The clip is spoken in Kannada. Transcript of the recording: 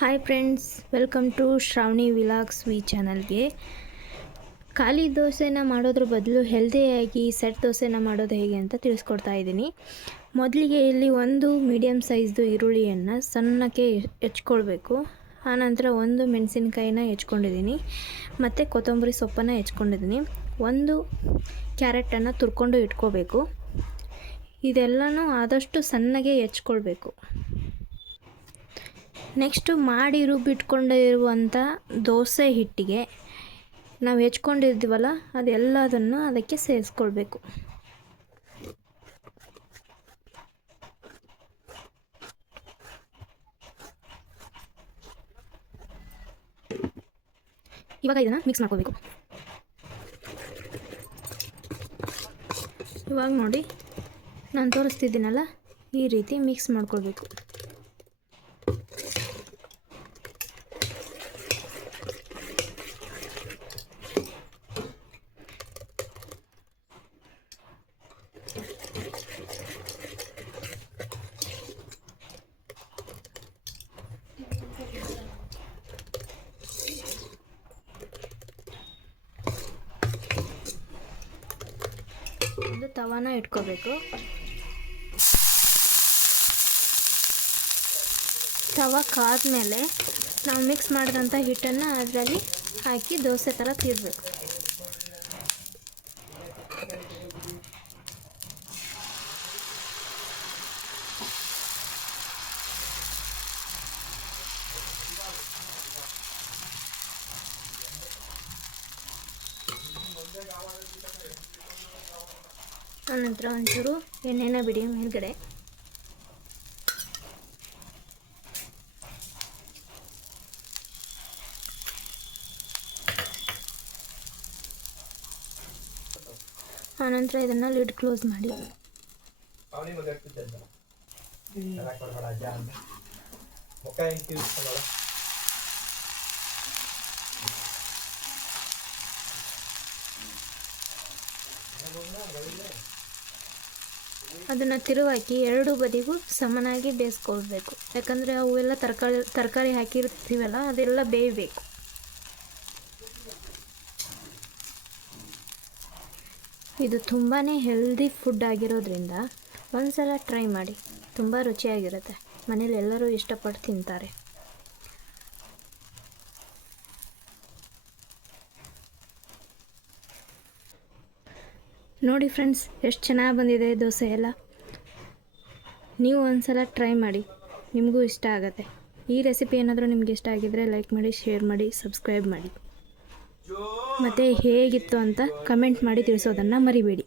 Hi friends, welcome to Shravani vlogs ಚಾನಲ್ಗೆ. ಖಾಲಿ ದೋಸೆನ ಮಾಡೋದ್ರ ಬದಲು ಹೆಲ್ದಿಯಾಗಿ ಸೆಟ್ ದೋಸೆನ ಮಾಡೋದು ಹೇಗೆ ಅಂತ ತಿಳಿಸ್ಕೊಡ್ತಾ ಇದ್ದೀನಿ. ಮೊದಲಿಗೆ ಇಲ್ಲಿ ಒಂದು ಮೀಡಿಯಮ್ ಸೈಜ್ದು ಈರುಳ್ಳಿಯನ್ನು ಸಣ್ಣಕ್ಕೆ ಹೆಚ್ಕೊಳ್ಬೇಕು. ಆನಂತರ ಒಂದು ಮೆಣಸಿನ್ಕಾಯಿನ ಹೆಚ್ಕೊಂಡಿದ್ದೀನಿ ಮತ್ತು ಕೊತ್ತಂಬರಿ ಸೊಪ್ಪನ್ನು ಹೆಚ್ಕೊಂಡಿದ್ದೀನಿ. ಒಂದು ಕ್ಯಾರೆಟನ್ನು ತುರ್ಕೊಂಡು ಇಟ್ಕೋಬೇಕು. ಇದೆಲ್ಲನೂ ಆದಷ್ಟು ಸಣ್ಣಗೆ ಹೆಚ್ಕೊಳ್ಬೇಕು. ನೆಕ್ಸ್ಟು ಮಾಡಿ ರುಬ್ಬಿಟ್ಕೊಂಡಿರುವಂಥ ದೋಸೆ ಹಿಟ್ಟಿಗೆ ನಾವು ಹೆಚ್ಕೊಂಡಿರ್ತೀವಲ್ಲ ಅದೆಲ್ಲದನ್ನು ಅದಕ್ಕೆ ಸೇರಿಸ್ಕೊಳ್ಬೇಕು. ಇವಾಗ ಇದನ್ನು ಮಿಕ್ಸ್ ಮಾಡ್ಕೋಬೇಕು. ಇವಾಗ ನೋಡಿ ನಾನು ತೋರಿಸ್ತಿದ್ದೀನಲ್ಲ, ಈ ರೀತಿ ಮಿಕ್ಸ್ ಮಾಡ್ಕೊಳ್ಬೇಕು. ಒಂದು ತವಾನ ಇಟ್ಕೋಬೇಕು. ತವ ಕಾದ್ಮೇಲೆ ನಾವು ಮಿಕ್ಸ್ ಮಾಡಿದಂಥ ಹಿಟ್ಟನ್ನು ಅದರಲ್ಲಿ ಹಾಕಿ ದೋಸೆ ಥರ ತೀರಬೇಕು. ಆನಂತರ ಒಂಚೂರು ಎಣ್ಣೆನ ಬಿಡಿ ಮೇಲ್ಗಡೆ. ಆನಂತರ ಇದನ್ನು ಲಿಡ್ ಕ್ಲೋಸ್ ಮಾಡಿ. ಅದನ್ನು ತಿರುವಾಕಿ ಎರಡು ಬದಿಗೂ ಸಮನಾಗಿ ಬೇಯಿಸ್ಕೊಳ್ಬೇಕು. ಯಾಕಂದರೆ ಅವೆಲ್ಲ ತರಕಾರಿ ಹಾಕಿರ್ತೀವಲ್ಲ ಅದೆಲ್ಲ ಬೇಯಬೇಕು. ಇದು ತುಂಬಾ ಹೆಲ್ದಿ ಫುಡ್ ಆಗಿರೋದ್ರಿಂದ ಒಂದ್ಸಲ ಟ್ರೈ ಮಾಡಿ. ತುಂಬ ರುಚಿಯಾಗಿರುತ್ತೆ. ಮನೇಲಿ ಎಲ್ಲರೂ ಇಷ್ಟಪಟ್ಟು ತಿಂತಾರೆ. ನೋಡಿ ಫ್ರೆಂಡ್ಸ್, ಎಷ್ಟು ಚೆನ್ನಾಗಿ ಬಂದಿದೆ ದೋಸೆ ಎಲ್ಲ. ನೀವು ಒಂದ್ಸಲ ಟ್ರೈ ಮಾಡಿ, ನಿಮಗೂ ಇಷ್ಟ ಆಗುತ್ತೆ. ಈ ರೆಸಿಪಿ ಏನಾದರೂ ನಿಮಗೆ ಇಷ್ಟ ಆಗಿದ್ದರೆ ಲೈಕ್ ಮಾಡಿ, ಶೇರ್ ಮಾಡಿ, ಸಬ್ಸ್ಕ್ರೈಬ್ ಮಾಡಿ. ಮತ್ತು ಹೇಗಿತ್ತು ಅಂತ ಕಮೆಂಟ್ ಮಾಡಿ ತಿಳಿಸೋದನ್ನು ಮರಿಬೇಡಿ.